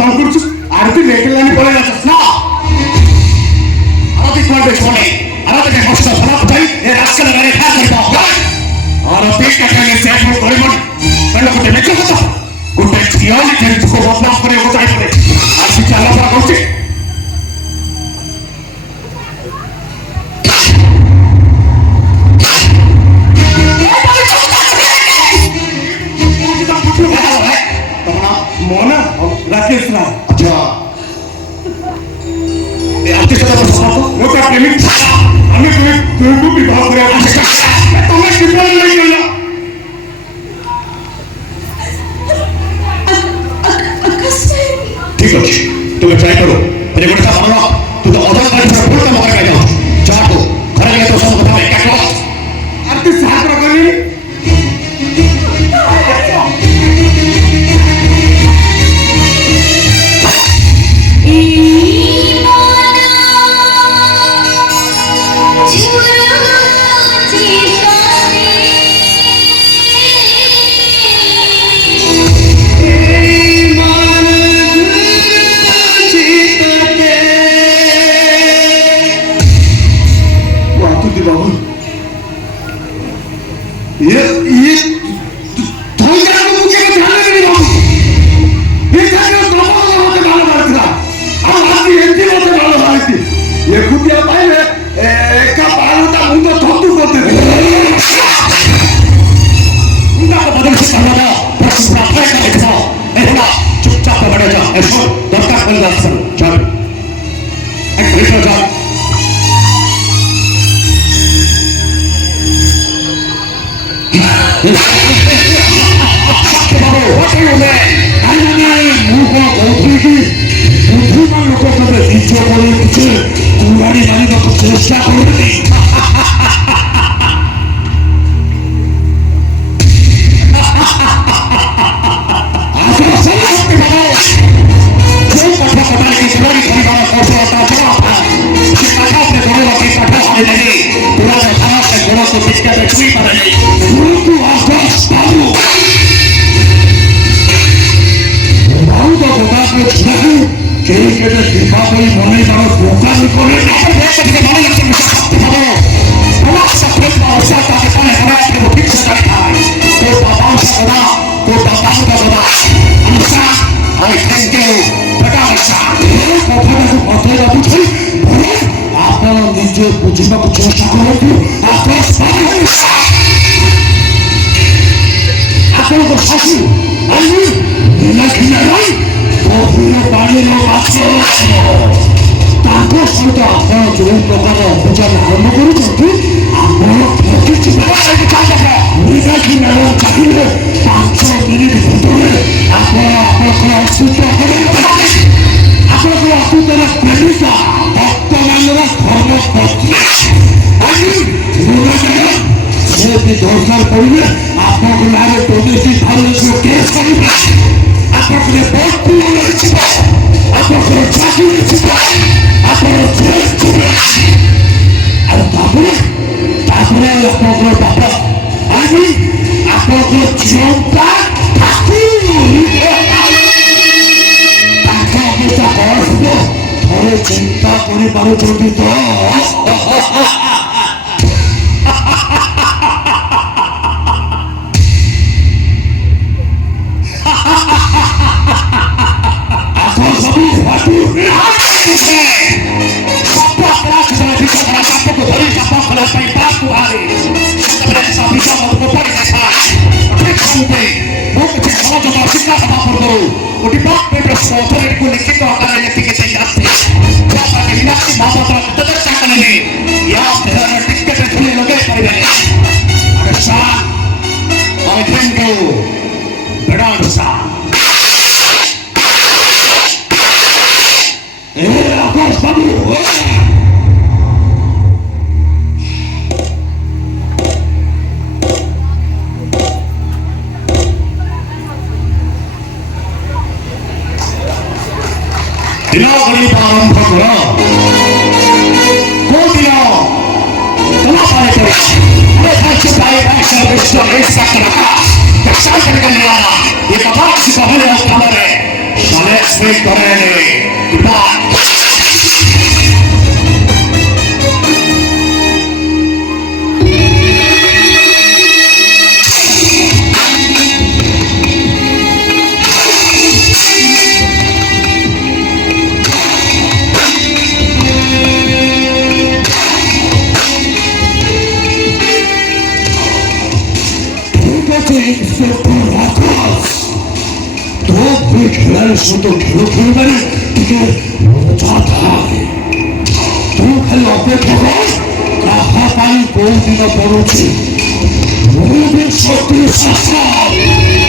অপমান করছিস আর তুই মেয়েকে লাইনে পড়ে যাচ্ছিস না আমাকে করবে শোনে আমাকে কষ্ট খারাপ চাই এ রাস্তা মেরে খা করব और पेट का कहने से वो गरीबन पहले कुछ नहीं होता कुछ किया लेकिन इसको बदनाम करे होता है आज भी चला पड़ा कुछ मोना राकेश ना अच्छा ये आपके साथ बस वो क्या प्रेमिक हमने तुम्हें भी बहुत बुरा तुम्हें कितना नहीं किया ठीक है तुम्हें ट्राई करो अरे बोले था हमारा तू तो ऑर्डर कर रहा है पूरा मौका कर जाओ जाओ घर गए तो सब बता क्या करो अब तू साथ रहो नहीं দরকার পড়লে আপনাকে নামে প্রদেশী ভারতীয় কেস করবে আপনাকে বস্তু আপনাকে চাকরি আপনার জেল ছিল আর তারপরে আপনার বাবা আমি আপনাকে চিন্তা থাকি টাকা পয়সা করব ধরে চিন্তা করিবার যদি তো दिनावली प्रारंभ करो को दिनो तमा पाने को मैं खाचे पाए ऐसा विश्व ऐसा करका शासन कर लिया ये कबाब से पहले खबर है next week already. Goodbye. तो भी खेल सुतो खेलो खेल बने ठीक जाता है तू खेल अपेक्षा कर कहा पाई कोई दिन पड़ोसी वो भी शक्ति शासन